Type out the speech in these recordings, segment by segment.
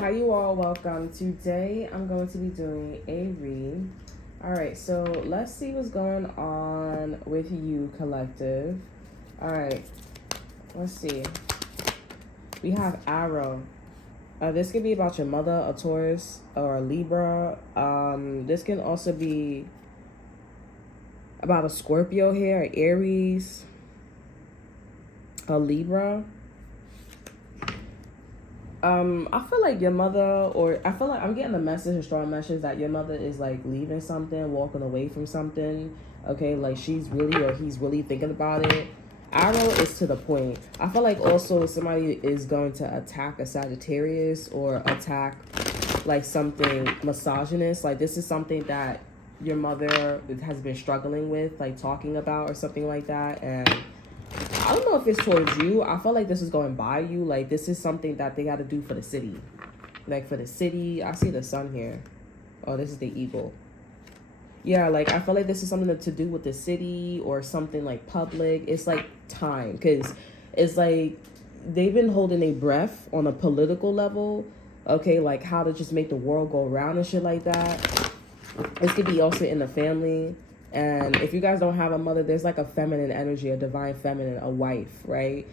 Hi, you all. Welcome. Today, I'm going to be doing a read. All right, so let's see what's going on with you, collective. All right, let's see. We have Arrow. This could be about your mother, a Taurus, or a Libra. This can also be about a Scorpio here, an Aries, a Libra. I feel like your mother, or I feel like I'm getting a message, a strong message that your mother is like leaving something, walking away from something. Okay, like she's really or he's really thinking about it. Arrow is to the point. I feel like also somebody is going to attack a Sagittarius or attack like something misogynist. Like this is something that your mother has been struggling with, like talking about or something like that. And I don't know if it's towards you. I feel like this is going by you. Like this is something that they got to do for the city. Like for the city. I see the sun here. Oh, this is the eagle. Yeah, like I feel like this is something to do with the city or something like public. It's like time, because it's like they've been holding a breath on a political level. Okay, like how to just make the world go around and shit like that. This could be also in the family. And if you guys don't have a mother, there's like a feminine energy, a divine feminine, a wife, right?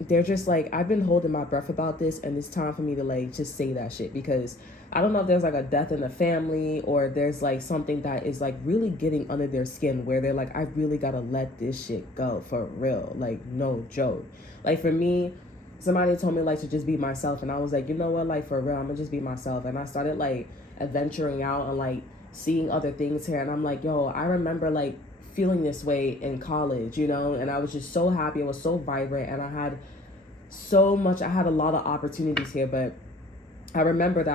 They're just like, I've been holding my breath about this, and it's time for me to like just say that shit, because I don't know if there's like a death in the family, or there's like something that is like really getting under their skin where they're like, I really gotta let this shit go for real. Like, no joke. Like for me, somebody told me like to just be myself, and I was like, you know what, like for real, I'm gonna just be myself. And I started like adventuring out and like seeing other things here, and I'm like, yo, I remember like feeling this way in college, you know, and I was just so happy. I was so vibrant, and I had a lot of opportunities here. But I remember that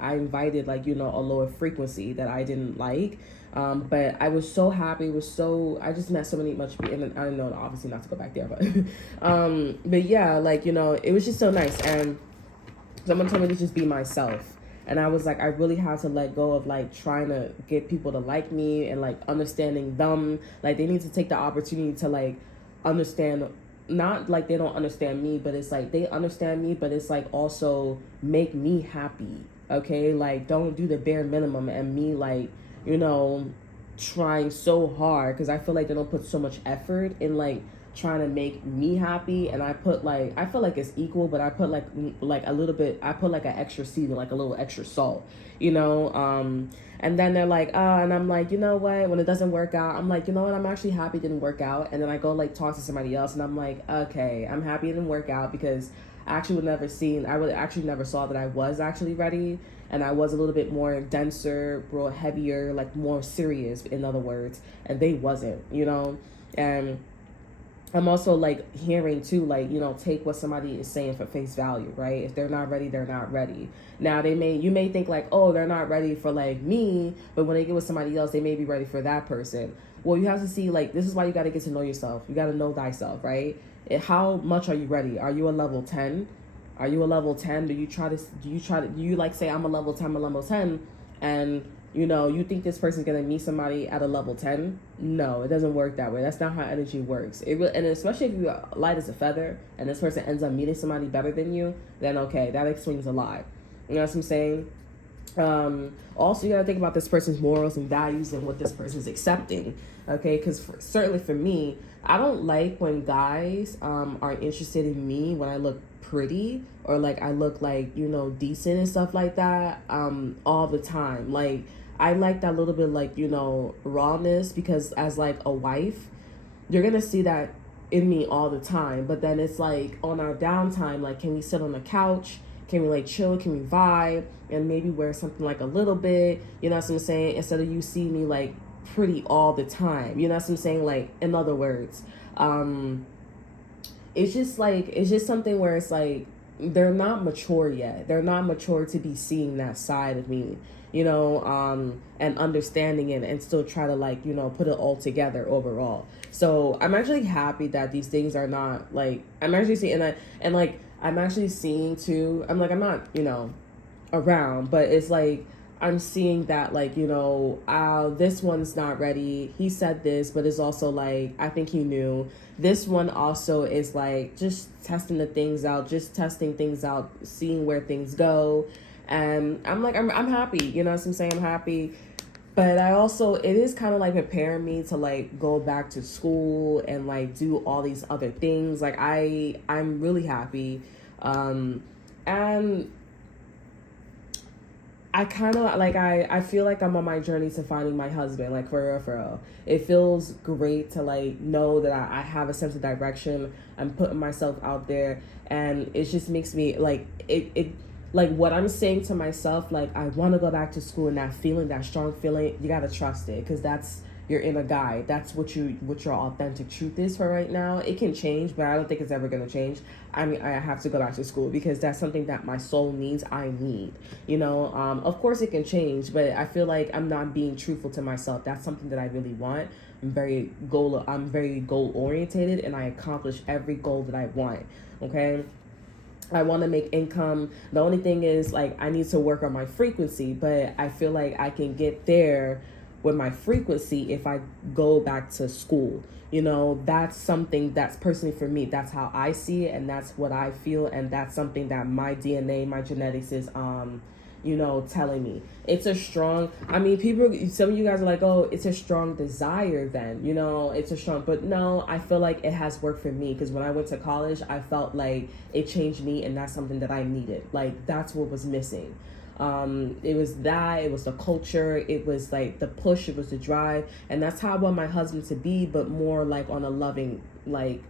I invited like, you know, a lower frequency that I didn't like. But I was so happy. I just met so many much people, and I don't know, obviously not to go back there, but yeah, like, you know, it was just so nice. And someone told me to just be myself. And I was like, I really had to let go of like trying to get people to like me and like understanding them. Like they need to take the opportunity to like understand, not like they don't understand me, but it's like they understand me, but it's like also make me happy. Okay, like don't do the bare minimum and me like, you know, trying so hard, because I feel like they don't put so much effort in like trying to make me happy. And I put like, I feel like it's equal, but I put like a little bit, I put like an extra season, like a little extra salt, you know. And then they're like, and I'm like, you know what, when it doesn't work out, I'm like, you know what, I'm actually happy it didn't work out. And then I go like talk to somebody else, and I'm like, okay, I'm happy it didn't work out, because I would actually never saw that I was actually ready, and I was a little bit more denser, real heavier, like more serious, in other words, and they wasn't, you know. And I'm also like hearing too, like, you know, take what somebody is saying for face value, right? If they're not ready, they're not ready. Now you may think like, oh, they're not ready for like me, but when they get with somebody else, they may be ready for that person. Well, you have to see, like, this is why you got to get to know yourself. You got to know thyself, right? How much are you ready? Are you a level 10? Are you a level 10? Do you like say I'm a level 10, I'm a level 10, and you know, you think this person's gonna meet somebody at a level 10? No, it doesn't work that way. That's not how energy works. It really, and especially if you light as a feather, and this person ends up meeting somebody better than you, then okay, that explains a lot. You know what I'm saying? Also, you gotta think about this person's morals and values and what this person's accepting. Okay, because certainly for me, I don't like when guys are interested in me when I look pretty, or like I look like, you know, decent and stuff like that all the time. Like I like that little bit, like, you know, rawness, because as like a wife, you're gonna see that in me all the time. But then it's like on our downtime, like, can we sit on the couch? Can we like chill? Can we vibe? And maybe wear something like a little bit, you know what I'm saying? Instead of you see me like pretty all the time, you know what I'm saying? Like, in other words, it's just something where it's like they're not mature yet. They're not mature to be seeing that side of me, you know, and understanding it, and still try to like, you know, put it all together overall. So I'm actually happy that these things are not like, I'm actually seeing, and like I'm actually seeing too, I'm like, I'm not, you know, around, but it's like I'm seeing that, like, this one's not ready. He said this, but it's also like, I think he knew. This one also is like just testing the things out, just testing things out, seeing where things go. And I'm like, I'm happy. You know what I'm saying? I'm happy. But I also, it is kind of like preparing me to like go back to school and like do all these other things. Like I'm really happy. And I kind of like I feel like I'm on my journey to finding my husband, like for real, for real. It feels great to like know that I have a sense of direction. I'm putting myself out there, and it just makes me like it like what I'm saying to myself, like I want to go back to school, and that feeling, that strong feeling, you gotta trust it, because that's your inner guide. That's what your authentic truth is for right now. It can change, but I don't think it's ever gonna change. I mean, I have to go back to school because that's something that my soul needs. I need, of course it can change, but I feel like I'm not being truthful to myself. That's something that I really want. I'm very goal orientated, and I accomplish every goal that I want. Okay. I want to make income. The only thing is, like, I need to work on my frequency, but I feel like I can get there with my frequency if I go back to school. That's something that's personally for me. That's how I see it, and that's what I feel, and that's something that my DNA, my genetics is telling me. It's a strong, some of you guys are like, oh, it's a strong desire then, it's a strong, but no, I feel like it has worked for me, because when I went to college, I felt like it changed me, and that's something that I needed. Like, that's what was missing. It was the culture, it was like the push, it was the drive, and that's how I want my husband to be, but more like on a loving way.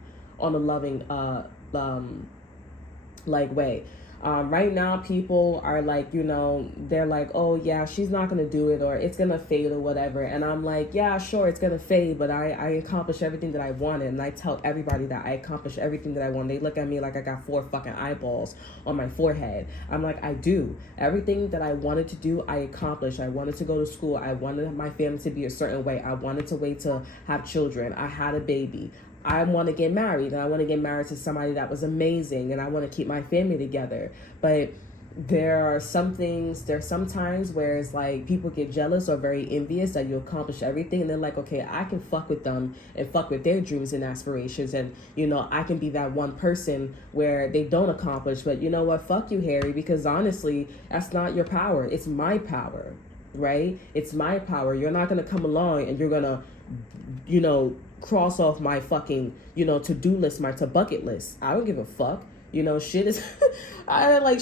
Right now, people are like, they're like, oh yeah, she's not gonna do it, or it's gonna fade, or whatever. And I'm like, yeah, sure, it's gonna fade, but I accomplished everything that I wanted, and I tell everybody that I accomplished everything that I want. They look at me like I got 4 fucking eyeballs on my forehead. I'm like, I do. Everything that I wanted to do, I accomplished. I wanted to go to school. I wanted my family to be a certain way. I wanted to wait to have children. I had a baby. I want to get married, and I want to get married to somebody that was amazing, and I want to keep my family together. But there's some times where it's like people get jealous or very envious that you accomplish everything, and they're like, okay, I can fuck with them and fuck with their dreams and aspirations, and I can be that one person where they don't accomplish. But you know what, fuck you, Harry, because honestly, that's not your power. It's my power, right? It's my power. You're not going to come along and you're going to cross off my fucking to-do list, my bucket list. I don't give a fuck. Shit is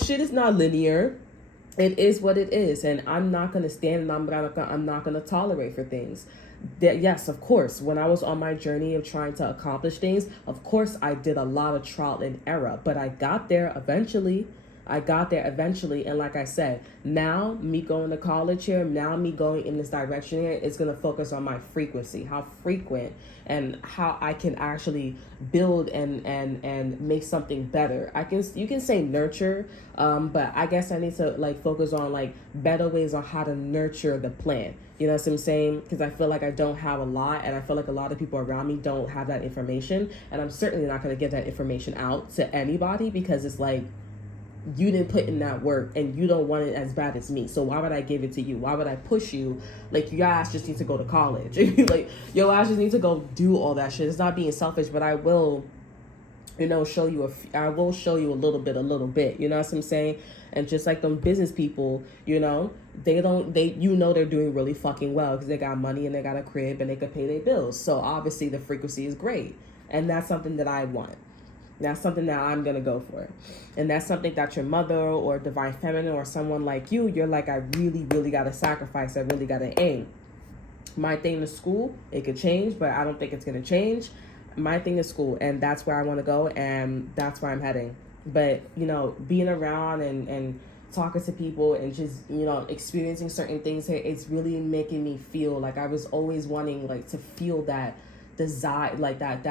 shit is not linear. It is what it is, and I'm not gonna stand, and I'm not gonna tolerate for things. That, yes, of course, when I was on my journey of trying to accomplish things, of course I did a lot of trial and error, but I got there eventually. And like I said, now me going to college here, now me going in this direction here, is going to focus on my frequency, how frequent, and how I can actually build and make something better. You can say nurture, but I guess I need to like focus on like better ways on how to nurture the plant. You know what I'm saying? Because I feel like I don't have a lot, and I feel like a lot of people around me don't have that information, and I'm certainly not going to get that information out to anybody, because it's like, you didn't put in that work, and you don't want it as bad as me. So why would I give it to you? Why would I push you? Like, your ass just needs to go to college. Like, your ass just needs to go do all that shit. It's not being selfish, but I will, show you a little bit. You know what I'm saying? And just like them business people, they're doing really fucking well because they got money and they got a crib and they could pay their bills. So obviously the frequency is great, and that's something that I want. That's something that I'm going to go for. And that's something that your mother or divine feminine or someone like you're like, I really, really got to sacrifice. I really got to aim. My thing is school. It could change, but I don't think it's going to change. My thing is school, and that's where I want to go, and that's where I'm heading. But, being around and talking to people and just, experiencing certain things here, it's really making me feel like I was always wanting like to feel that desire, like that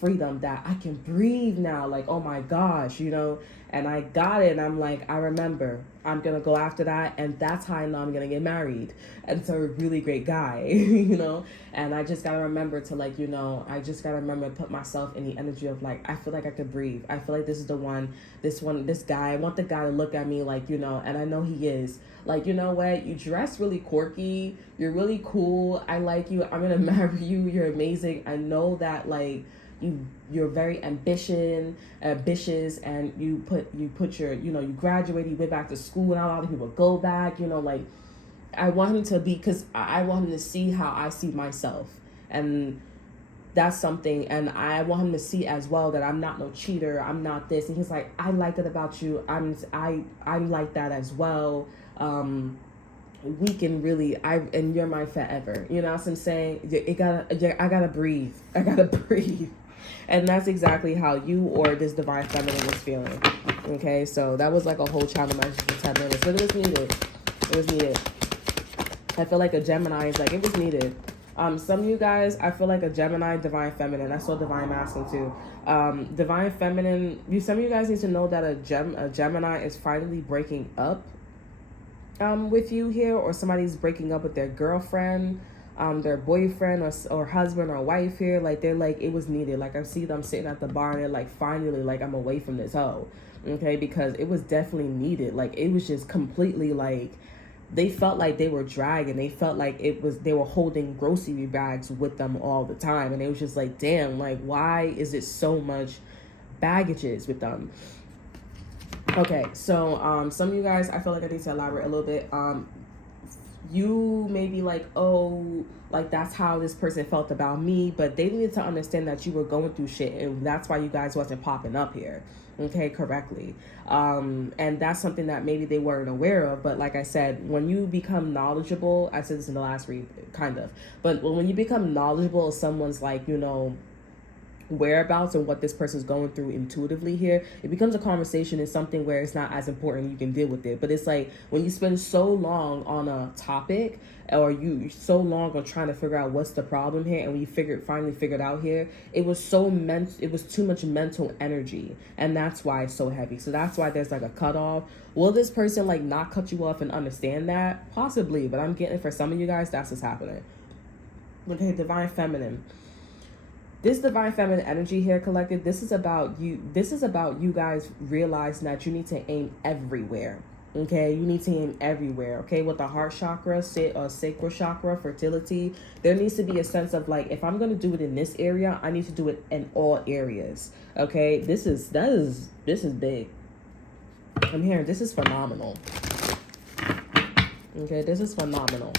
freedom, that I can breathe now, like, oh my gosh, and I got it. And I'm like, I remember I'm gonna go after that, and that's how I know I'm gonna get married. And so a really great guy, you know. And I just gotta remember to, like, you know, I just gotta remember to put myself in the energy of, like, I feel like I could breathe. I feel like this is the one, this guy. I want the guy to look at me like, you know, and I know he is. Like, you know what? You dress really quirky. You're really cool. I like you. I'm gonna marry you. You're amazing. I know that, like, you're very ambitious, and you put your, you know, you graduated, you went back to school, and a lot of people go back, you know, like, I want him to be, because I want him to see how I see myself, and that's something, and I want him to see as well that I'm not no cheater, I'm not this, and he's like, I like that about you, I like that as well. We can really, and you're my forever, you know what I'm saying? I gotta breathe. And that's exactly how you or this divine feminine was feeling. Okay, so that was like a whole channel message for 10 minutes, but it was needed. It was needed. I feel like a Gemini is like, it was needed. Some of you guys, I feel like a Gemini, divine feminine. I saw divine masculine too. Divine feminine, some of you guys need to know that a Gemini is finally breaking up with you here, or somebody's breaking up with their girlfriend, their boyfriend or husband or wife here. Like, they're like, it was needed. Like, I see them sitting at the bar and they're like, finally, like, I'm away from this hoe. Okay, because it was definitely needed. Like, it was just completely like, they felt like they were dragging. They felt like they were holding grocery bags with them all the time. And it was just like, damn, like, why is it so much baggages with them? Okay, so some of you guys, I feel like I need to elaborate a little bit. You may be like, oh, like, that's how this person felt about me, but they needed to understand that you were going through shit, and that's why you guys wasn't popping up here, okay, correctly. And that's something that maybe they weren't aware of, but like I said, when you become knowledgeable, I said this in the last read, kind of, but when you become knowledgeable of someone's, like, you know, whereabouts and what this person's going through intuitively here, it becomes a conversation and something where it's not as important, you can deal with it. But it's like, when you spend so long on a topic, or you so long on trying to figure out what's the problem here, and when you finally figured out here, it was too much mental energy, and that's why it's so heavy. So that's why there's like a cutoff. Will this person like not cut you off and understand that? Possibly, but I'm getting, for some of you guys, that's what's happening. Okay, divine feminine. This divine feminine energy here, collective, this is about you. This is about you guys realizing that you need to aim everywhere. Okay, you need to aim everywhere. Okay, with the heart chakra, sacral chakra, fertility, there needs to be a sense of like, if I'm gonna do it in this area, I need to do it in all areas. Okay, this is big. I'm hearing this is phenomenal. Okay, this is phenomenal.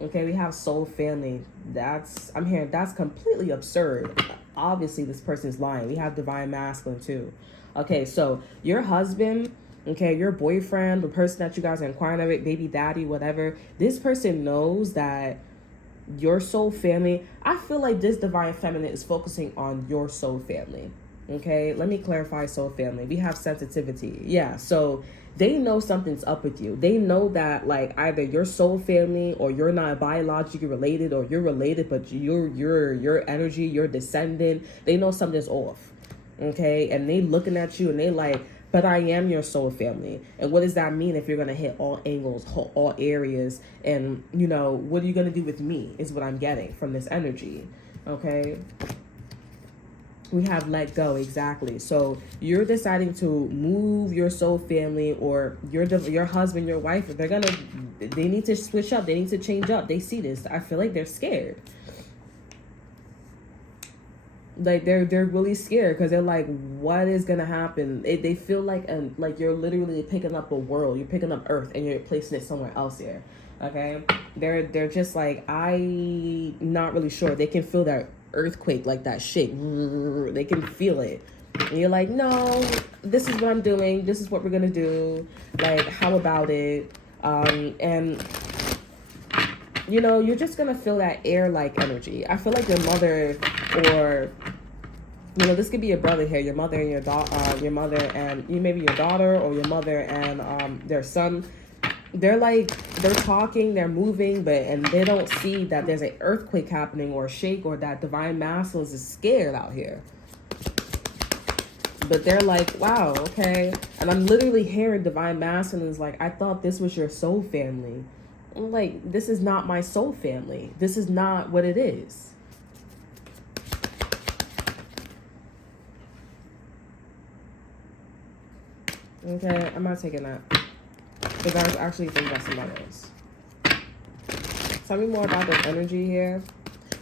Okay, we have soul family. I'm hearing that's completely absurd. Obviously, this person's lying. We have divine masculine too. Okay, so your husband, okay, your boyfriend, the person that you guys are inquiring about, baby daddy, whatever, this person knows that your soul family, I feel like this divine feminine is focusing on your soul family. Okay, let me clarify soul family. We have sensitivity. Yeah, so they know something's up with you. They know that like either your soul family, or you're not biologically related, or you're related but your energy, your descendant, they know something's off. Okay, and they looking at you and they like, but I am your soul family. And what does that mean if you're gonna hit all angles, all areas, and you know, what are you gonna do with me is what I'm getting from this energy. Okay, we have let go, exactly. So you're deciding to move your soul family, or your husband, your wife, they need to switch up, they need to change up. They see this. I feel like they're scared. Like they're really scared, because they're like, what is gonna happen? They feel like you're literally picking up a world, you're picking up Earth and you're placing it somewhere else here. Okay, they're just like, I not really sure. They can feel that earthquake, like that shit. They can feel it, and you're like, no, this is what I'm doing, this is what we're gonna do, like, how about it? And you know, you're just gonna feel that air-like energy. I feel like your mother, or you know, this could be your brother here, your mother and your mother and maybe your daughter, or your mother and their son. They're talking, they're moving, and they don't see that there's an earthquake happening, or a shake, or that divine masculine is scared out here. But they're like, wow, okay. And I'm literally hearing Divine Masculine is like, I thought this was your soul family. I'm like, this is not my soul family. This is not what it is. Okay, I'm not taking that. Because I actually think that's somebody else. Tell me more about this energy here.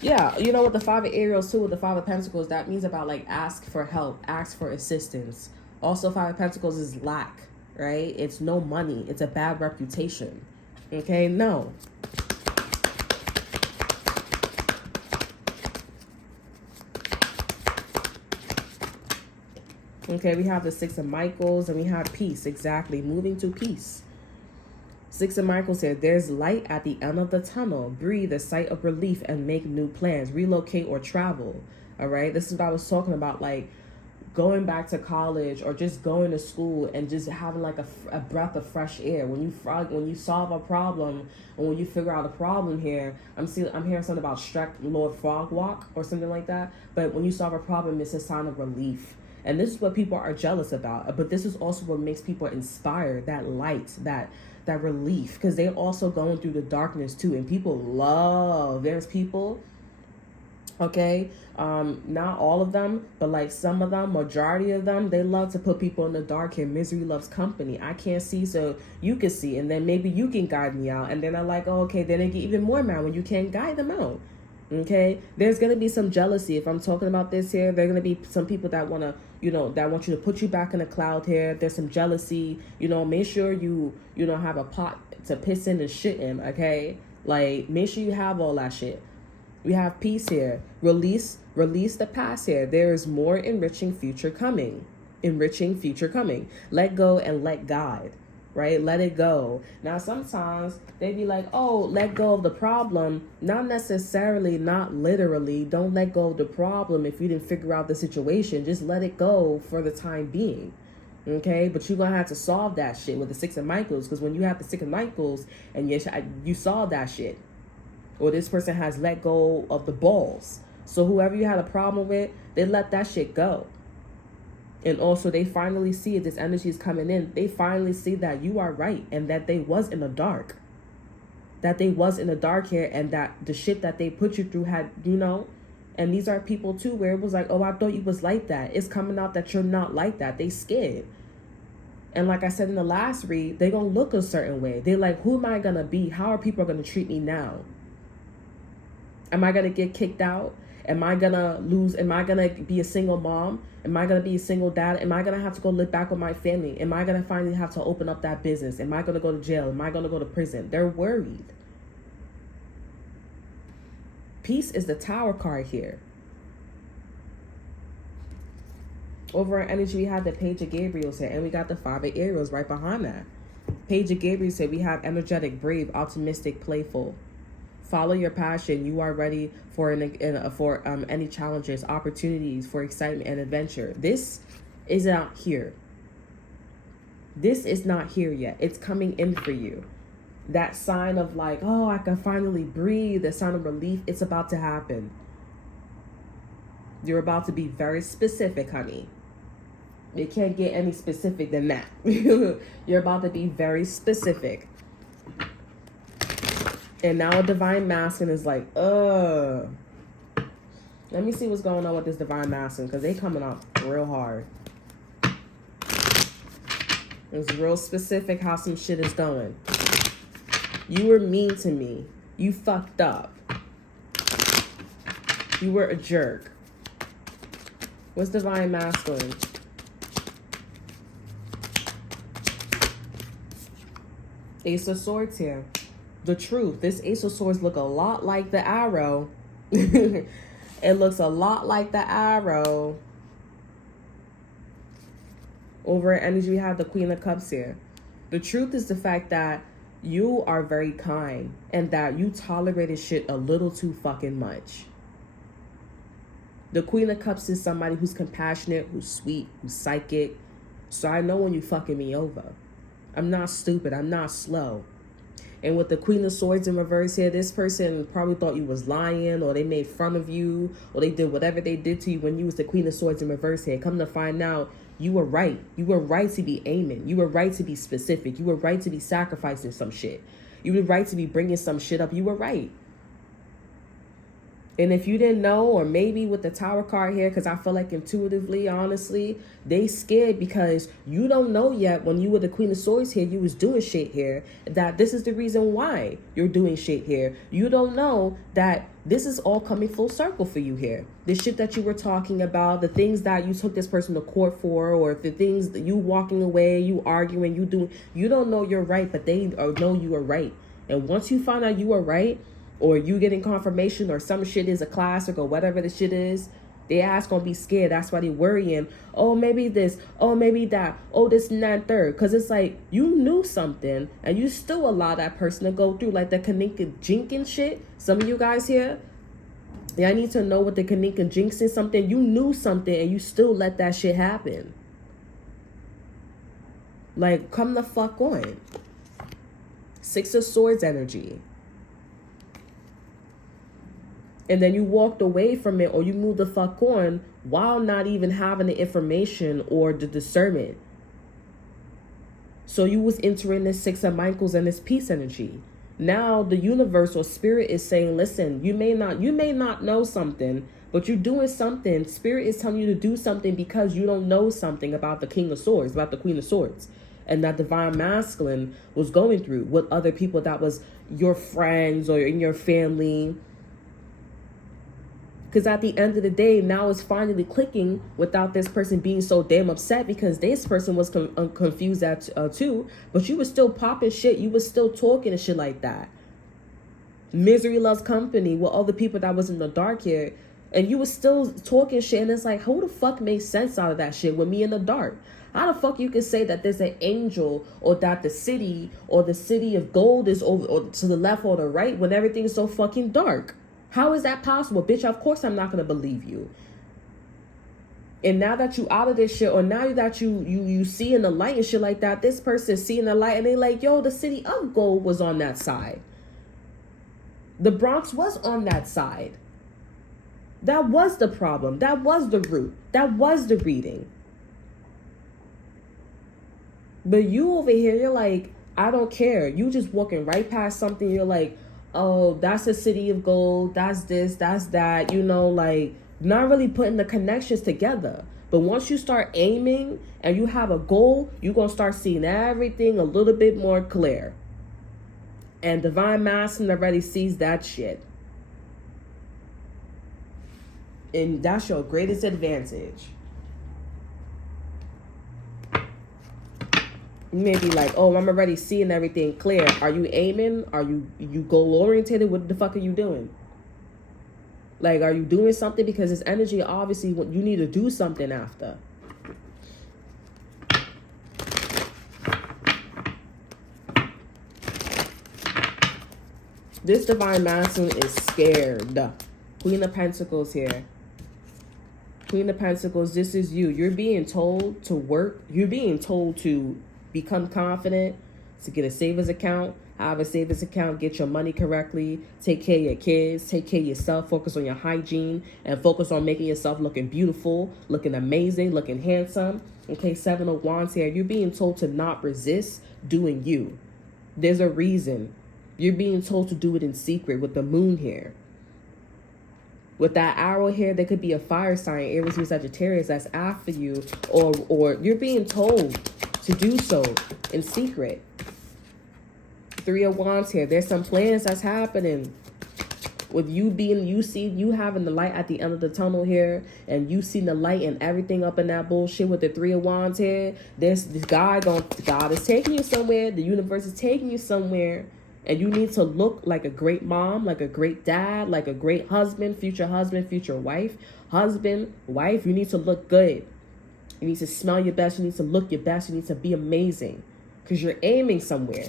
Yeah, you know, with the Five of Ariels too, with the Five of Pentacles, that means about like ask for help, ask for assistance. Also, Five of Pentacles is lack, right? It's no money. It's a bad reputation. Okay, no. Okay, we have the Six of Michaels and we have peace. Exactly, moving to peace. Six of Michaels said, there's light at the end of the tunnel. Breathe a sight of relief and make new plans. Relocate or travel. All right, this is what I was talking about, like going back to college or just going to school and just having like a breath of fresh air. When you solve a problem and when you figure out a problem here, I'm hearing something about Shrek, Lord Frog Walk or something like that. But when you solve a problem, it's a sign of relief. And this is what people are jealous about. But this is also what makes people inspired, that light, that relief, because they're also going through the darkness too. And people love, there's people, okay, not all of them, but like some of them, majority of them, they love to put people in the dark here. Misery loves company. I can't see, so you can see, and then maybe you can guide me out. And then I'm like, oh, okay, then they get even more mad when you can't guide them out. Okay, there's gonna be some jealousy if I'm talking about this here. There's gonna be some people that wanna, that want you to put you back in the cloud here. There's some jealousy. Make sure you have a pot to piss in and shit in. Okay, like make sure you have all that shit. We have peace here. Release the past here. There is more enriching future coming. Enriching future coming. Let go and let God. Right? Let it go. Now, sometimes they be like, oh, let go of the problem. Not necessarily, not literally. Don't let go of the problem if you didn't figure out the situation. Just let it go for the time being. Okay? But you're going to have to solve that shit with the Six of Michaels. Because when you have the Six of Michaels and you solve that shit, or this person has let go of the balls. So whoever you had a problem with, they let that shit go. And also they finally see it, this energy is coming in. They finally see that you are right and that they was in the dark. That they was in the dark here and that the shit that they put you through had, and these are people too where it was like, oh, I thought you was like that. It's coming out that you're not like that. They scared. And like I said in the last read, they gonna look a certain way. They're like, who am I gonna be? How are people gonna treat me now? Am I gonna get kicked out? Am I gonna lose? Am I gonna be a single mom? Am I gonna be a single dad? Am I gonna have to go live back with my family? Am I gonna finally have to open up that business? Am I gonna go to jail? Am I gonna go to prison? They're worried. Peace is the Tower card here. Over our energy, we have the Page of Gabriel here, and we got the Five of Ariels right behind that. Page of Gabriel said we have energetic, brave, optimistic, playful. Follow your passion. You are ready for any challenges, opportunities, for excitement and adventure. This is not here. This is not here yet. It's coming in for you. That sign of like, oh, I can finally breathe, the sign of relief, it's about to happen. You're about to be very specific, honey. It can't get any specific than that. You're about to be very specific. And now a Divine Masculine is like, Let me see what's going on with this Divine Masculine, because they coming up real hard. It's real specific how some shit is going. You were mean to me. You fucked up. You were a jerk. What's Divine Masculine? Ace of Swords here. The truth. This Ace of Swords look a lot like the arrow. It looks a lot like the arrow. Over energy, we have the Queen of Cups here. The truth is the fact that you are very kind and that you tolerated shit a little too fucking much. The Queen of Cups is somebody who's compassionate, who's sweet, who's psychic. So I know when you fucking me over. I'm not stupid. I'm not slow. And with the Queen of Swords in reverse here, this person probably thought you was lying, or they made fun of you, or they did whatever they did to you when you was the Queen of Swords in reverse here. Come to find out, you were right. You were right to be aiming. You were right to be specific. You were right to be sacrificing some shit. You were right to be bringing some shit up. You were right. And if you didn't know, or maybe with the Tower card here, because I feel like intuitively, honestly, they scared because you don't know yet when you were the Queen of Swords here, you was doing shit here, that this is the reason why you're doing shit here. You don't know that this is all coming full circle for you here. The shit that you were talking about, the things that you took this person to court for, or the things that you walking away, you arguing, you doing, you don't know you're right, but they know you are right. And once you find out you are right, or you getting confirmation, or some shit is a classic, or whatever the shit is, they ass gonna be scared. That's why they worrying. Oh, maybe this. Oh, maybe that. Oh, this and that third. Because it's like, you knew something, and you still allow that person to go through. Like the Kaninka Jinkin shit. Some of you guys here, yeah, I need to know what the Kaninka Jinx is. Something. You knew something, and you still let that shit happen. Like, come the fuck on. Six of Swords energy. And then you walked away from it, or you moved the fuck on while not even having the information or the discernment. So you was entering this Six of Michaels and this peace energy. Now the universe or spirit is saying, listen, you may not know something, but you're doing something. Spirit is telling you to do something because you don't know something about the King of Swords, about the Queen of Swords. And that divine masculine was going through with other people that was your friends or in your family. Because at the end of the day, now it's finally clicking without this person being so damn upset, because this person was confused too. But you was still popping shit. You was still talking and shit like that. Misery loves company with all the people that was in the dark here. And you was still talking shit. And it's like, who the fuck makes sense out of that shit with me in the dark? How the fuck you can say that there's an angel, or that the city of gold is over or to the left or the right when everything is so fucking dark? How is that possible? Bitch, of course I'm not going to believe you. And now that you out of this shit, or now that you see in the light and shit like that, this person seeing the light and they like, yo, the city of gold was on that side. The Bronx was on that side. That was the problem. That was the root. That was the reading. But you over here, you're like, I don't care. You just walking right past something. You're like, oh, that's a city of gold, that's this, that's that, you know, like not really putting the connections together. But once you start aiming and you have a goal, you're going to start seeing everything a little bit more clear. And Divine Masculine already sees that shit. And that's your greatest advantage. You may be like, oh, I'm already seeing everything clear. Are you aiming? Are you goal oriented? What the fuck are you doing? Like, are you doing something? Because this energy, obviously, you need to do something after. This Divine Masculine is scared. Queen of Pentacles here. Queen of Pentacles, this is you. You're being told to work. You're being told to become confident, to get a savings account, have a savings account, get your money correctly, take care of your kids, take care of yourself, focus on your hygiene, and focus on making yourself looking beautiful, looking amazing, looking handsome. Okay, Seven of Wands here. You're being told to not resist doing you. There's a reason. You're being told to do it in secret with the moon here. With that arrow here, there could be a fire sign, Aries or Sagittarius, that's after you, or you're being told to do so in secret. Three of Wands here. There's some plans that's happening with you being, you having the light at the end of the tunnel here, and you see the light and everything up in that bullshit with the Three of Wands here. There's this God is taking you somewhere. The universe is taking you somewhere, and you need to look like a great mom, like a great dad, like a great husband, future wife, husband, wife. You need to look good. You need to smell your best. You need to look your best. You need to be amazing, because you're aiming somewhere.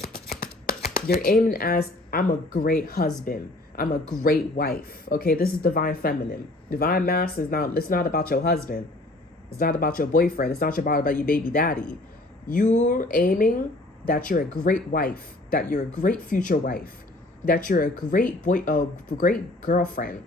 You're aiming as, I'm a great husband. I'm a great wife. Okay, this is Divine Feminine. Divine Masculine it's not about your husband. It's not about your boyfriend. It's not about your baby daddy. You're aiming that you're a great wife, that you're a great future wife, that you're a great great girlfriend,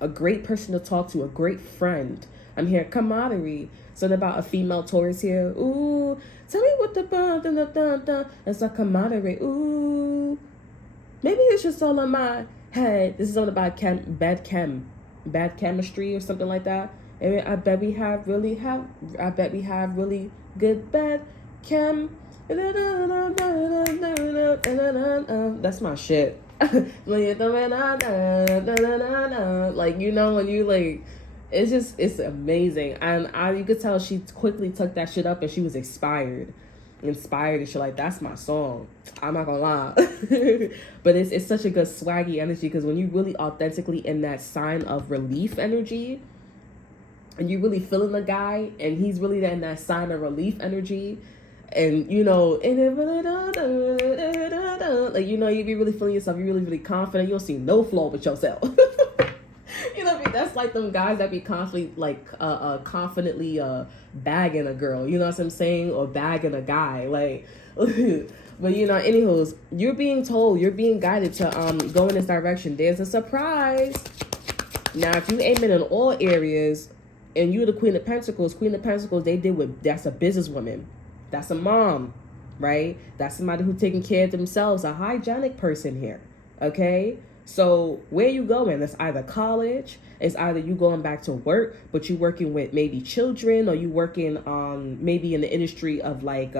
a great person to talk to, a great friend. I'm here, camaraderie. Something about a female Taurus here. Ooh, tell me what the it's like camaraderie. Ooh, maybe it's just all in my head. This is all about bad chemistry or something like that. And I bet we have really good bad chem. That's my shit. Like, you know, when you like, it's amazing. And you could tell she quickly took that shit up and she was inspired and shit. Like, that's my song. I'm not gonna lie. But it's such a good swaggy energy, because when you really authentically in that sign of relief energy, and you really feeling the guy, and he's really in that sign of relief energy, and you know, and it really like, you know, you be really feeling yourself, you're really confident, you don't see no flaw with yourself. You know what I mean? That's like them guys that be constantly like confidently bagging a girl, you know what I'm saying, or bagging a guy, like. But you know, anywho's, you're being told, you're being guided to go in this direction. There's a surprise. Now, if you aim it in all areas, and you're the Queen of Pentacles, they deal with, that's a businesswoman. That's a mom, right? That's somebody who's taking care of themselves, a hygienic person here, okay? So where you going? It's either college, it's either you going back to work, but you working with maybe children, or you working maybe in the industry of like,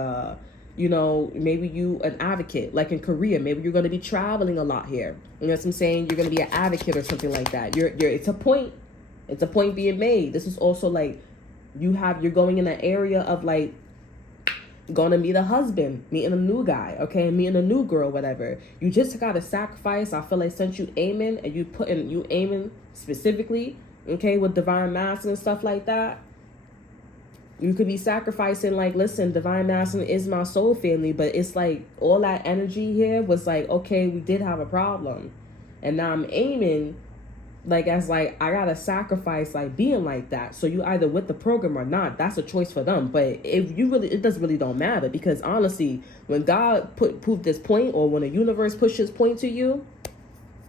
you know, maybe you an advocate, like in Korea, maybe you're going to be traveling a lot here. You know what I'm saying? You're going to be an advocate or something like that. It's a point being made. This is also like, you're going in an area of like, going to meet a husband, meeting a new guy, okay, meeting a new girl, whatever. You just got to sacrifice. I feel like since you aiming, and you aiming specifically, okay, with divine masculine and stuff like that, you could be sacrificing, like, listen, divine masculine is my soul family, but it's like all that energy here was like, okay, we did have a problem, and now I'm aiming like as like I gotta sacrifice like being like that. So you either with the program or not. That's a choice for them. But if you really, it doesn't really don't matter, because honestly, when God proved this point, or when the universe pushes point to you,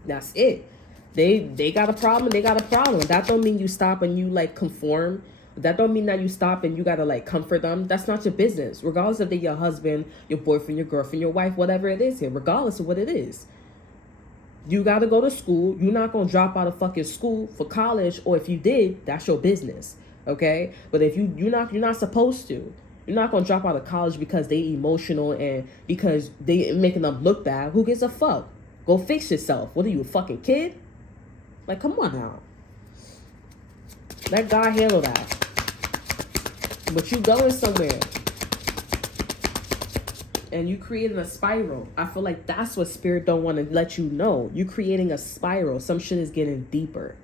that's it. They got a problem. They got a problem. That don't mean you stop and you like conform. That don't mean that you stop and you gotta like comfort them. That's not your business. Regardless if they're your husband, your boyfriend, your girlfriend, your wife, whatever it is here. Regardless of what it is. You got to go to school. You're not going to drop out of fucking school for college, or if you did, that's your business, okay? But if you're not supposed to. You're not going to drop out of college because they emotional and because they making them look bad. Who gives a fuck? Go fix yourself. What are you, a fucking kid? Like, come on now. Let God handle that. But you going somewhere. And you creating a spiral. I feel like that's what spirit don't want to let you know. You creating a spiral. Some shit is getting deeper,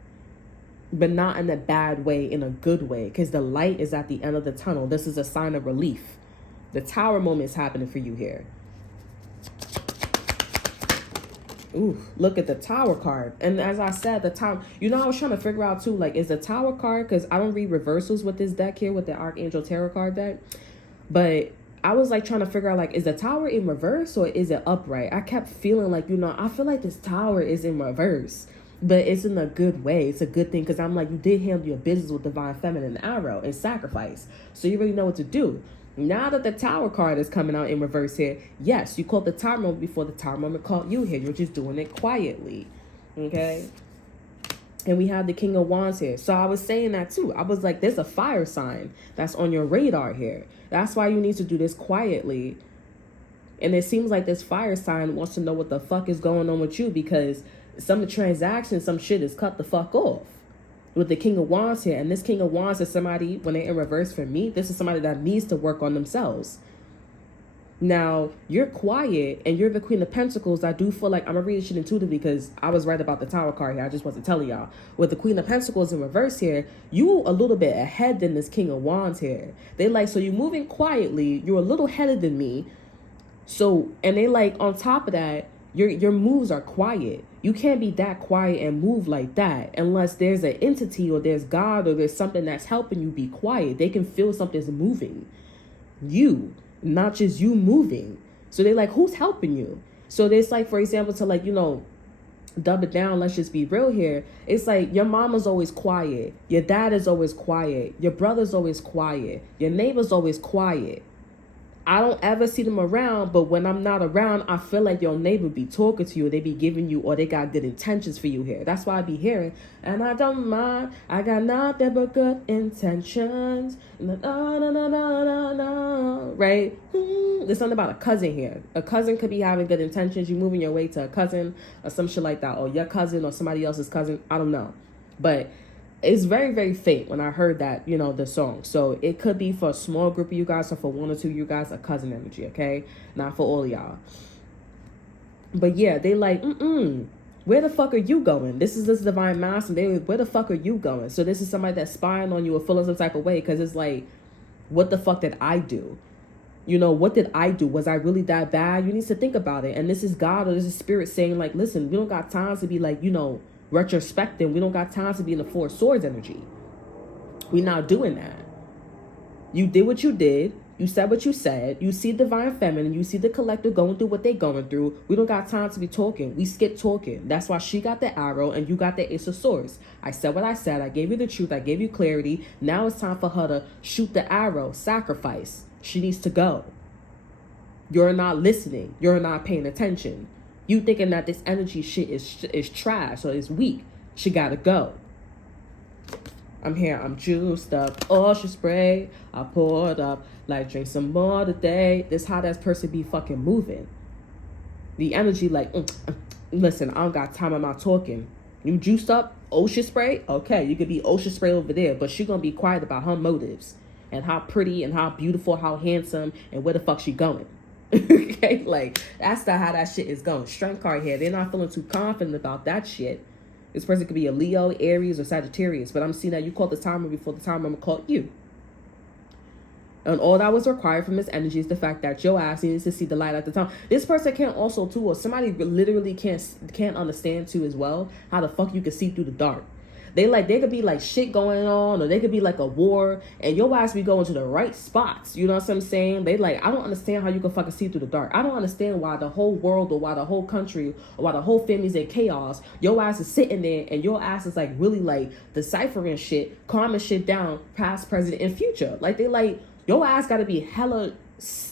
but not in a bad way, in a good way, because the light is at the end of the tunnel. This is a sign of relief. The tower moment is happening for you here. Ooh, look at the tower card. And as I said, the tower, you know, I was trying to figure out too, like, is the tower card, because I don't read reversals with this deck here, with the Archangel Tarot card deck, but I was like trying to figure out, like, is the tower in reverse or is it upright? I kept feeling like, you know, I feel like this tower is in reverse, but it's in a good way. It's a good thing, because I'm like, you did handle your business with divine feminine arrow and sacrifice. So you really know what to do. Now that the tower card is coming out in reverse here, yes, you called the tower moment before the tower moment called you here. You're just doing it quietly, okay? And we have the King of Wands here. So I was saying that too. I was like, there's a fire sign that's on your radar here. That's why you need to do this quietly. And it seems like this fire sign wants to know what the fuck is going on with you, because some of the transactions, some shit is cut the fuck off. With the King of Wands here. And this King of Wands is somebody, when they're in reverse for me, this is somebody that needs to work on themselves. Now, you're quiet and you're the Queen of Pentacles. I do feel like I'm going to read this shit intuitively, because I was right about the Tower card here. I just wasn't telling y'all. With the Queen of Pentacles in reverse here, you a little bit ahead than this King of Wands here. They like, so you're moving quietly. You're a little ahead than me. So, and they like, on top of that, your moves are quiet. You can't be that quiet and move like that unless there's an entity or there's God or there's something that's helping you be quiet. They can feel something's moving. You. Not just you moving. So they like, who's helping you? So there's like, for example, to like, you know, dub it down, let's just be real here. It's like your mama's always quiet, your dad is always quiet, your brother's always quiet, your neighbor's always quiet. I don't ever see them around, but when I'm not around, I feel like your neighbor be talking to you, or they be giving you, or they got good intentions for you here. That's why I be hearing, and I don't mind, I got nothing but good intentions. No, no, no, no, no, no. Right? There's something about a cousin here. A cousin could be having good intentions. You moving your way to a cousin or some shit like that, or your cousin or somebody else's cousin. I don't know, but it's very, very faint when I heard that, you know, the song. So it could be for a small group of you guys, or for one or two of you guys, a cousin energy, okay? Not for all of y'all. But yeah, they like, where the fuck are you going? This is this divine master. Where the fuck are you going? So this is somebody that's spying on you or feeling some type of way, because it's like, what the fuck did I do? You know, what did I do? Was I really that bad? You need to think about it. And this is God, or this is spirit saying like, listen, we don't got time to be like, you know, retrospecting. We don't got time to be in the Four Swords energy. We're not doing that. You did what you did. You said what you said. You see divine feminine. You see the collective going through what they going through. We don't got time to be talking. We skip talking. That's why she got the arrow and you got the Ace of Swords. I said what I said. I gave you the truth. I gave you clarity. Now it's time for her to shoot the arrow. Sacrifice. She needs to go. You're not listening. You're not paying attention. You thinking that this energy shit is trash or is weak. She gotta go. I'm here, I'm juiced up. Ocean spray, I poured up. Like, drink some more today. This hot ass person be fucking moving. The energy like, listen, I don't got time, I'm not talking. You juiced up, ocean spray? Okay, you could be ocean spray over there, but she gonna be quiet about her motives. And how pretty and how beautiful, how handsome, and where the fuck she going. Okay, like that's how that shit is going. Strength card here. They're not feeling too confident about that shit. This person could be a Leo, Aries, or Sagittarius, but I'm seeing that you called the timer before the timer called you. And all that was required from this energy is the fact that your ass needs to see the light at the time. This person can also too, or somebody literally can't understand too as well how the fuck you can see through the dark. They could be like shit going on, or they could be like a war, and your ass be going to the right spots. You know what I'm saying? They like, I don't understand how you can fucking see through the dark. I don't understand why the whole world, or why the whole country, or why the whole family's in chaos. Your ass is sitting there, and your ass is like really like deciphering shit, calming shit down, past, present, and future. Like they like, your ass gotta be hella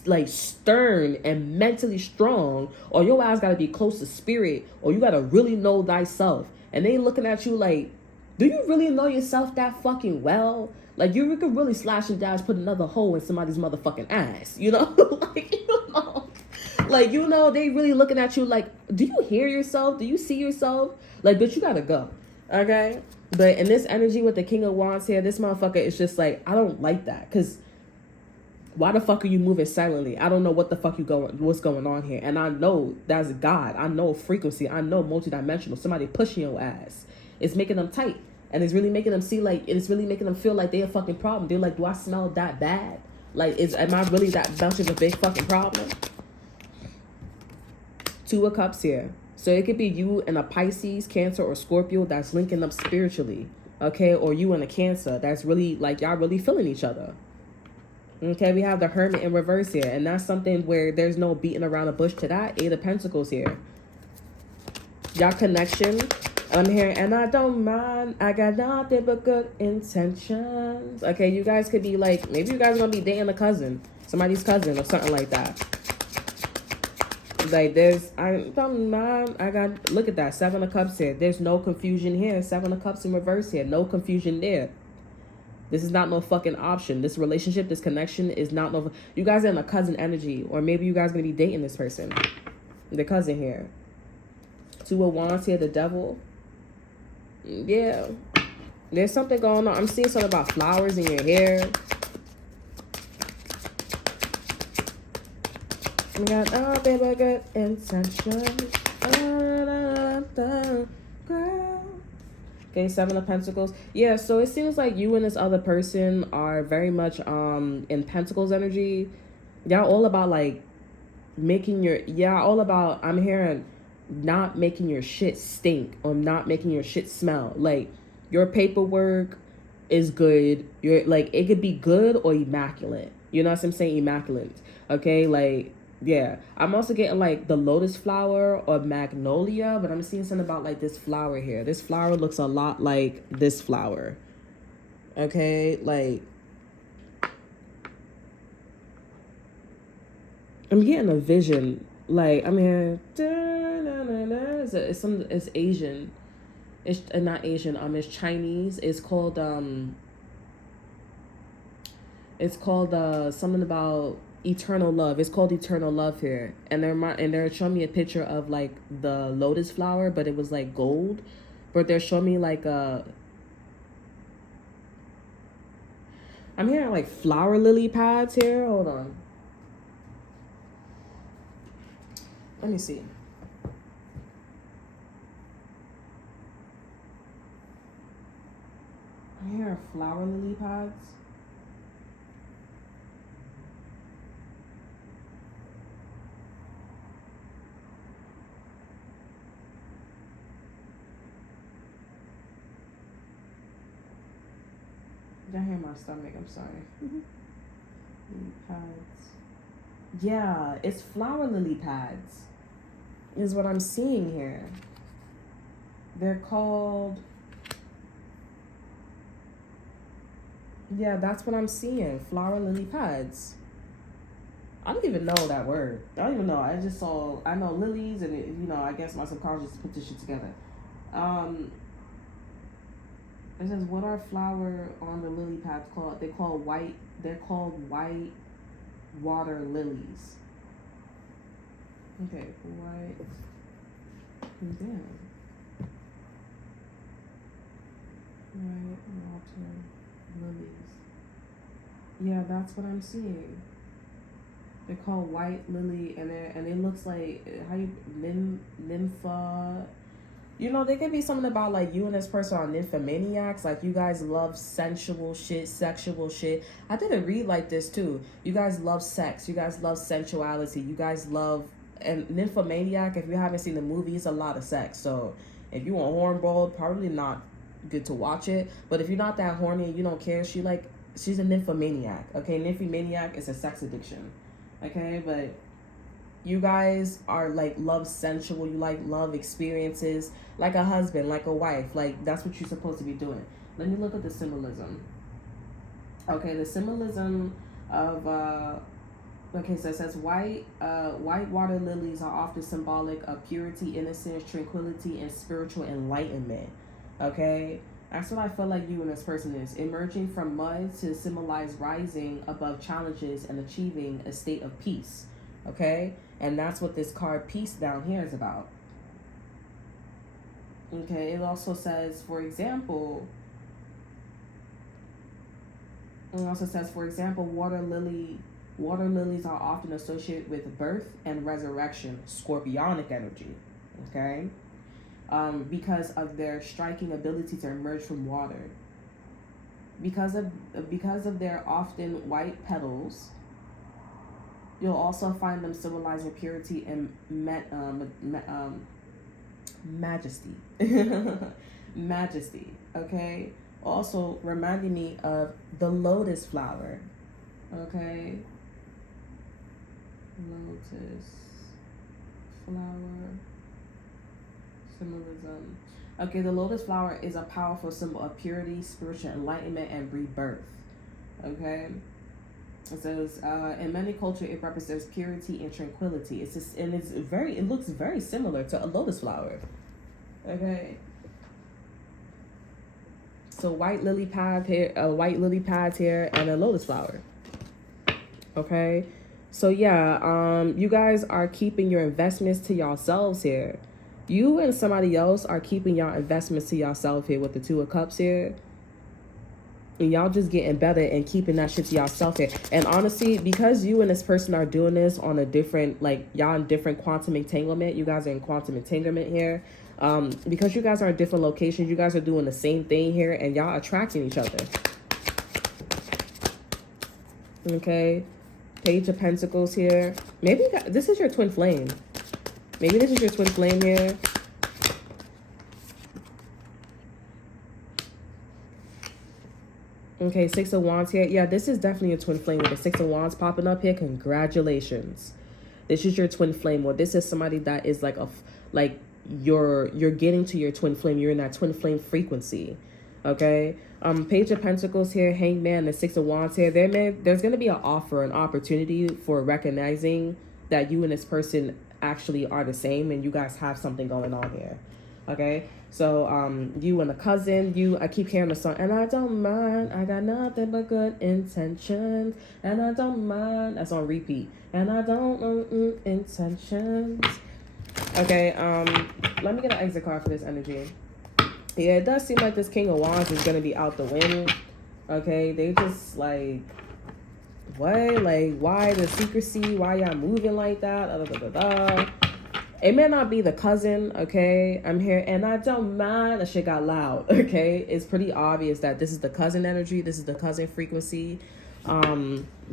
like stern and mentally strong, or your ass gotta be close to spirit, or you gotta really know thyself. And they looking at you like, do you really know yourself that fucking well? Like, you could really slash and dash, put another hole in somebody's motherfucking ass, you know? Like, you know? Like, you know, they really looking at you like, do you hear yourself? Do you see yourself? Like, bitch, you gotta go, okay? But in this energy with the King of Wands here, this motherfucker is just like, I don't like that, because why the fuck are you moving silently? I don't know what the fuck what's going on here. And I know that's God. I know frequency. I know multidimensional. Somebody pushing your ass. It's making them tight. And it's really making them see like, it's really making them feel like they're a fucking problem. They're like, do I smell that bad? Like, am I really that much of a big fucking problem? Two of Cups here. So it could be you and a Pisces, Cancer, or Scorpio that's linking up spiritually. Okay? Or you and a Cancer that's really like, y'all really feeling each other. Okay? We have the Hermit in reverse here. And that's something where there's no beating around the bush to that. Eight of Pentacles here. Y'all connection. I'm here, and I don't mind. I got nothing but good intentions. Okay, you guys could be like, maybe you guys are gonna be dating a cousin, somebody's cousin, or something like that. Like, I don't mind. I got, look at that, Seven of Cups here. There's no confusion here. Seven of Cups in reverse here. No confusion there. This is not no fucking option. This relationship, this connection is not no. You guys are in a cousin energy, or maybe you guys gonna be dating this person, the cousin here. Two of Wands here, the Devil. Yeah, there's something going on. I'm seeing something about flowers in your hair. We got nothing but good intentions. Girl. Okay, Seven of Pentacles. Yeah, so it seems like you and this other person are very much in Pentacles energy. Y'all all about like making your, all about, I'm hearing, not making your shit stink or not making your shit smell. Like, your paperwork is good. You're like, it could be good or immaculate. You know what I'm saying? Immaculate. Okay, like, Yeah, I'm also getting like the lotus flower or magnolia, but I'm seeing something about like this flower here. This flower looks a lot like this flower. Okay, like I'm getting a vision. Like I'm here. It's Asian. It's not Asian. It's Chinese. It's called something about eternal love. It's called eternal love here, and they're showing me a picture of like the lotus flower, but it was like gold. But they're showing me like I'm hearing like flower lily pads here. Hold on. Let me see. I'm hearing flower lily pads. Y'all hear my stomach, I'm sorry. Lily pads. Yeah, it's flower lily pads. Is what I'm seeing here. They're called. Yeah, that's what I'm seeing. Flower lily pads. I don't even know that word. I don't even know. I know lilies, and I guess my subconscious put this shit together. It says, what are flower on the lily pads called? They're called white water lilies. Okay, white. Damn. White water lilies. Yeah, that's what I'm seeing. They're called white lily, and it looks like nympha. There could be something about like you and this person are nymphomaniacs. Like you guys love sensual shit, sexual shit. I didn't read like this too. You guys love sex. You guys love sensuality. You guys love and nymphomaniac. If you haven't seen the movie, it's a lot of sex. So if you want hornball, probably not good to watch it. But if you're not that horny and you don't care, she's a nymphomaniac. Okay, nymphomaniac is a sex addiction. Okay, but you guys are like love sensual. You like love experiences, like a husband, like a wife. Like that's what you're supposed to be doing. Let me look at the symbolism. Okay, the symbolism of okay, so it says white water lilies are often symbolic of purity, innocence, tranquility, and spiritual enlightenment. Okay, that's what I feel like you and this person is emerging from mud to symbolize rising above challenges and achieving a state of peace. Okay, and that's what this card peace down here is about. Okay, it also says, for example, water lilies are often associated with birth and resurrection, scorpionic energy. Okay, because of their striking ability to emerge from water. Because of their often white petals, you'll also find them symbolizing purity and majesty. Majesty, okay? Also reminding me of the lotus flower, okay? Lotus flower symbolism. Okay, the lotus flower is a powerful symbol of purity, spiritual enlightenment, and rebirth, okay? It says, in many cultures, it represents purity and tranquility. It looks very similar to a lotus flower. Okay. So white lily pads here, and a lotus flower. Okay. So yeah, you guys are keeping your investments to yourselves here. You and somebody else are keeping your investments to yourself here with the Two of Cups here. And y'all just getting better and keeping that shit to yourself here. And honestly, because you and this person are doing this on a different, like, y'all in different quantum entanglement. You guys are in quantum entanglement here. Because you guys are in different locations. You guys are doing the same thing here. And y'all attracting each other. Okay. Page of Pentacles here. Maybe this is your twin flame. Maybe this is your twin flame here. Okay, Six of Wands here. Yeah, this is definitely a twin flame with the Six of Wands popping up here. Congratulations. This is your twin flame, or this is somebody that is like like you're getting to your twin flame. You're in that twin flame frequency. Okay. Page of Pentacles here, Hangman, the Six of Wands here. There's gonna be an offer, an opportunity for recognizing that you and this person actually are the same, and you guys have something going on here. Okay. So you and a cousin, I keep hearing the song, and I don't mind, I got nothing but good intentions, and I don't mind. That's on repeat. And I don't intentions. Okay, let me get an exit card for this energy. Yeah, it does seem like this King of Wands is gonna be out the window. Okay, they just like, what? Like, why the secrecy? Why y'all moving like that? It may not be the cousin, okay? I'm here, and I don't mind. That shit got loud, okay? It's pretty obvious that this is the cousin energy. This is the cousin frequency.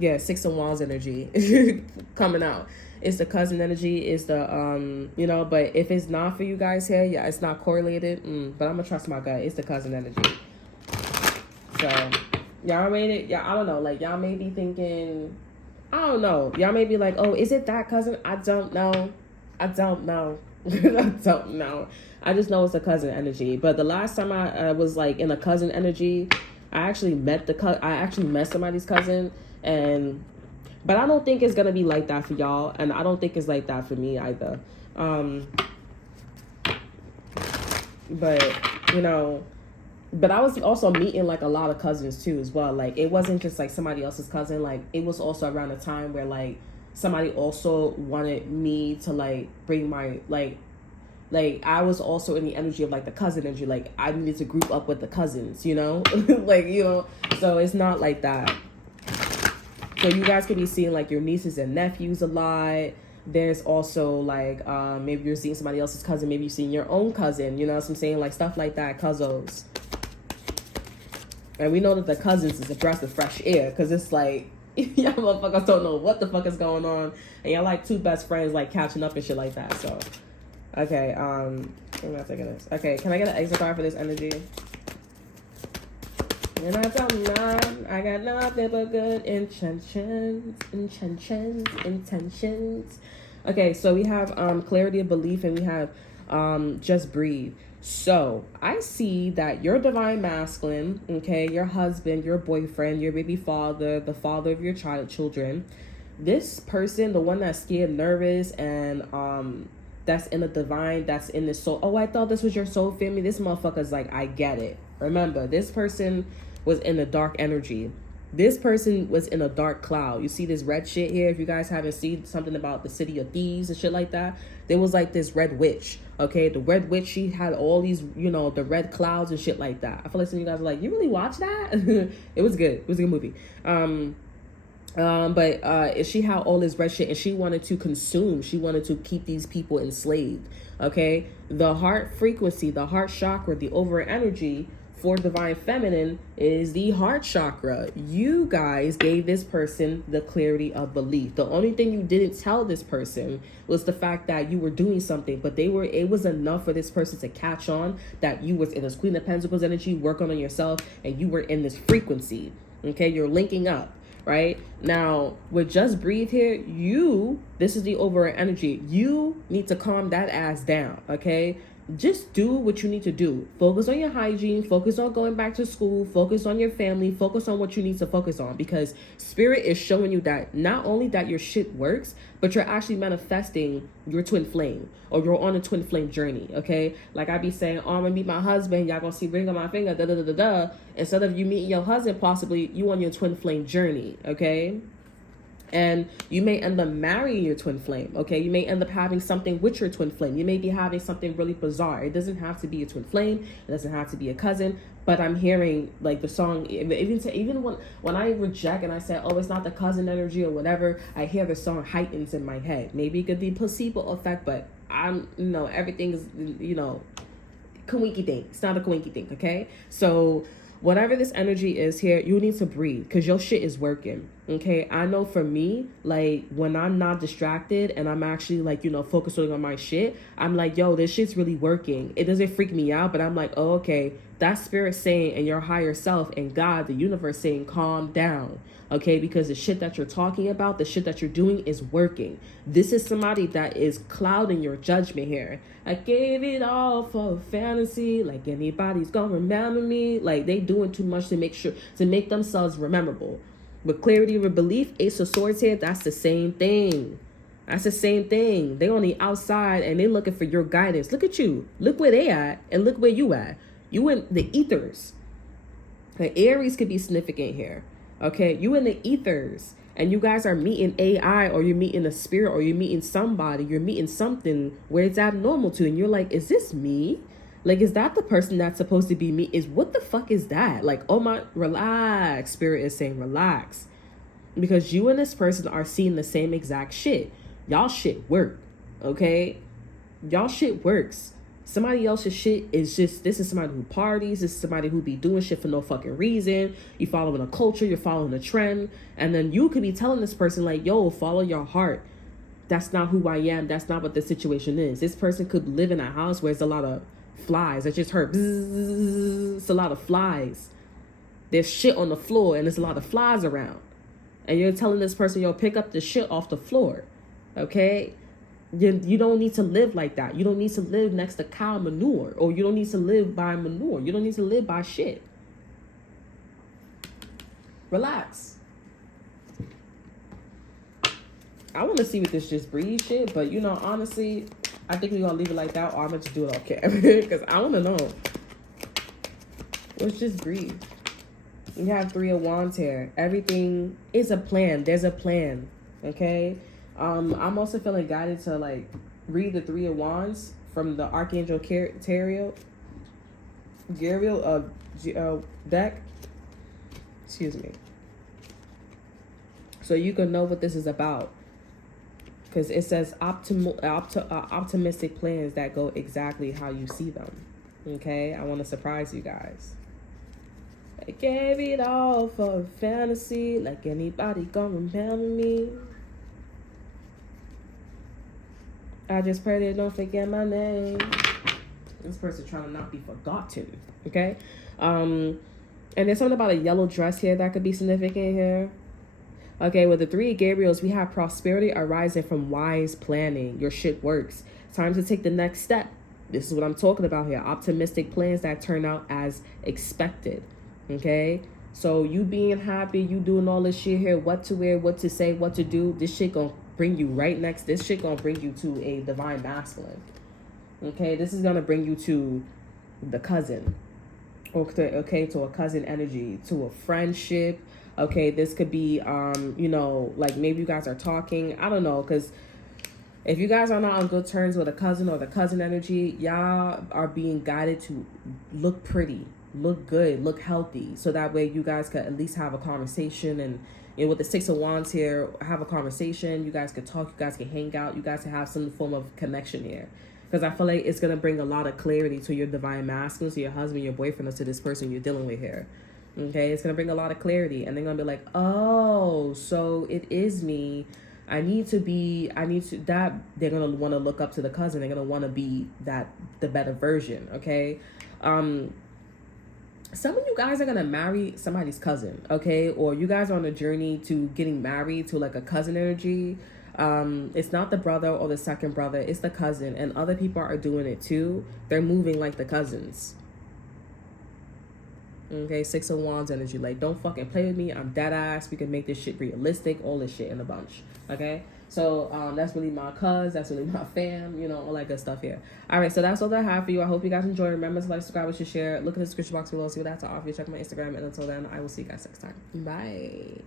Yeah, Six of Wands energy coming out. It's the cousin energy. It's the, you know, but if it's not for you guys here, yeah, it's not correlated. But I'm gonna trust my gut. It's the cousin energy. So, y'all made it. Yeah, I don't know. Like, y'all may be thinking, I don't know. Y'all may be like, oh, is it that cousin? I don't know. I don't know. I don't know. I just know it's a cousin energy. But the last time I was like in a cousin energy, I actually met somebody's cousin, but I don't think it's gonna be like that for y'all, and I don't think it's like that for me either. But you know, but I was also meeting like a lot of cousins too as well. Like, it wasn't just like somebody else's cousin. Like, it was also around a time where like somebody also wanted me to like bring my like I was also in the energy of like the cousin energy. Like, I needed to group up with the cousins, you know, like, you know, so it's not like that. So you guys could be seeing like your nieces and nephews a lot. There's also like, maybe you're seeing somebody else's cousin. Maybe you're seeing your own cousin, you know what I'm saying? Like, stuff like that, cousins. And we know that the cousins is a breath of fresh air, because it's like, y'all motherfuckers don't know what the fuck is going on, and y'all like two best friends like catching up and shit like that. So okay, I'm not taking this. Okay, can I get an exit card for this energy? And I don't know, I got nothing but good intentions. Okay, so we have clarity of belief, and we have just breathe. So I see that your divine masculine, okay, your husband, your boyfriend, your baby father, the father of your children, this person, the one that's scared, nervous, and that's in the divine, that's in the soul. Oh, I thought this was your soul family. This motherfucker's like, I get it. Remember, this person was in the dark energy. This person was in a dark cloud. You see this red shit here? If you guys haven't seen something about the city of thieves and shit like that, there was like this red witch. Okay, the red witch, she had all these, you know, the red clouds and shit like that. I feel like some of you guys are like, you really watch that? It was good. It was a good movie. But she had all this red shit, and she wanted to consume. She wanted to keep these people enslaved. Okay, the heart frequency, the heart chakra, the over energy for divine feminine is the heart chakra. You guys gave this person the clarity of belief. The only thing you didn't tell this person was the fact that you were doing something, but it was enough for this person to catch on that you was in this Queen of Pentacles energy, working on yourself, and you were in this frequency. Okay, you're linking up. Right now, with just breathe here, this is the over energy. You need to calm that ass down. Okay, just do what you need to do. Focus on your hygiene, focus on going back to school, focus on your family, focus on what you need to focus on, because spirit is showing you that not only that your shit works, but you're actually manifesting your twin flame, or you're on a twin flame journey. Okay, like I be saying, oh, I'm gonna meet my husband, y'all gonna see ring on my finger, da da da da da. Instead of you meeting your husband, possibly you on your twin flame journey. Okay, and you may end up marrying your twin flame. Okay, you may end up having something with your twin flame. You may be having something really bizarre. It doesn't have to be a twin flame, it doesn't have to be a cousin, but I'm hearing like the song, even when I reject and I say, oh, it's not the cousin energy or whatever, I hear the song heightens in my head. Maybe it could be placebo effect, but everything is, kawinky thing. It's not a kawinky thing. Okay, so whatever this energy is here, you need to breathe, because your shit is working. Okay, I know for me, like when I'm not distracted and I'm actually like, focusing on my shit, I'm like, yo, this shit's really working. It doesn't freak me out, but I'm like, oh, okay, that's spirit saying and your higher self and God, the universe saying, calm down. Okay, because the shit that you're talking about, the shit that you're doing is working. This is somebody that is clouding your judgment here. I gave it all for fantasy, like anybody's gonna remember me. Like they doing too much to make themselves rememberable. With clarity of belief, Ace of Swords here, that's the same thing. That's the same thing. They on the outside and they looking for your guidance. Look at you. Look where they at and look where you at. You in the ethers. The Aries could be significant here. Okay, you in the ethers. And you guys are meeting AI or you're meeting a spirit or you're meeting somebody. You're meeting something where it's abnormal to. And you're like, is this me? Like, is that the person that's supposed to be me? What the fuck is that? Like, oh my, relax. Spirit is saying relax. Because you and this person are seeing the same exact shit. Y'all shit work, okay? Y'all shit works. Somebody else's shit is just, this is somebody who parties. This is somebody who be doing shit for no fucking reason. You following a culture, you're following a trend. And then you could be telling this person like, yo, follow your heart. That's not who I am. That's not what the situation is. This person could live in a house where there's a lot of flies. I just heard bzzz. It's a lot of flies. There's shit on the floor and there's a lot of flies around. And you're telling this person, yo, pick up the shit off the floor. Okay? You don't need to live like that. You don't need to live next to cow manure. Or you don't need to live by manure. You don't need to live by shit. Relax. I want to see what this just breathe shit. But, honestly, I think we're going to leave it like that. Or I'm going to just do it off camera. Because I want to know. Let's just breathe. We have 3 of Wands here. Everything is a plan. There's a plan. Okay? I'm also feeling guided to like read the 3 of Wands from the Archangel Gariel deck. Excuse me. So you can know what this is about. Because it says optimistic plans that go exactly how you see them. Okay? I want to surprise you guys. I gave it all for fantasy, like anybody gonna remember me. I just pray they don't forget my name. This person trying to not be forgotten, okay? And there's something about a yellow dress here that could be significant here. Okay, with the 3 of Gabriels, we have prosperity arising from wise planning. Your shit works. Time to take the next step. This is what I'm talking about here. Optimistic plans that turn out as expected. Okay, so you being happy, you doing all this shit here, what to wear, what to say, what to do, this shit gonna bring you right next. This shit gonna bring you to a divine masculine. Okay, this is gonna bring you to the cousin. Okay, to a cousin energy, to a friendship. Okay, this could be, like maybe you guys are talking. I don't know, because if you guys are not on good terms with a cousin or the cousin energy, y'all are being guided to look pretty. Look good, look healthy, so that way you guys could at least have a conversation. And with the 6 of Wands here, have a conversation. You guys could talk, you guys can hang out, you guys can have some form of connection here. Because I feel like it's going to bring a lot of clarity to your divine masculine, to your husband, your boyfriend, or to this person you're dealing with here. Okay, it's going to bring a lot of clarity. And they're going to be like, oh, so it is me. They're going to want to look up to the cousin. They're going to want to be the better version. Okay. Some of you guys are going to marry somebody's cousin, okay? Or you guys are on a journey to getting married to like a cousin energy. It's not the brother or the second brother. It's the cousin. And other people are doing it too. They're moving like the cousins. Okay, 6 of Wands energy. Like, don't fucking play with me. I'm dead ass. We can make this shit realistic. All this shit in a bunch. Okay? So, that's really my cuz. That's really my fam. All that good stuff here. All right, so that's all that I have for you. I hope you guys enjoyed. Remember to like, subscribe, and share. Look in the description box below. See what I have to offer you. Check my Instagram. And until then, I will see you guys next time. Bye.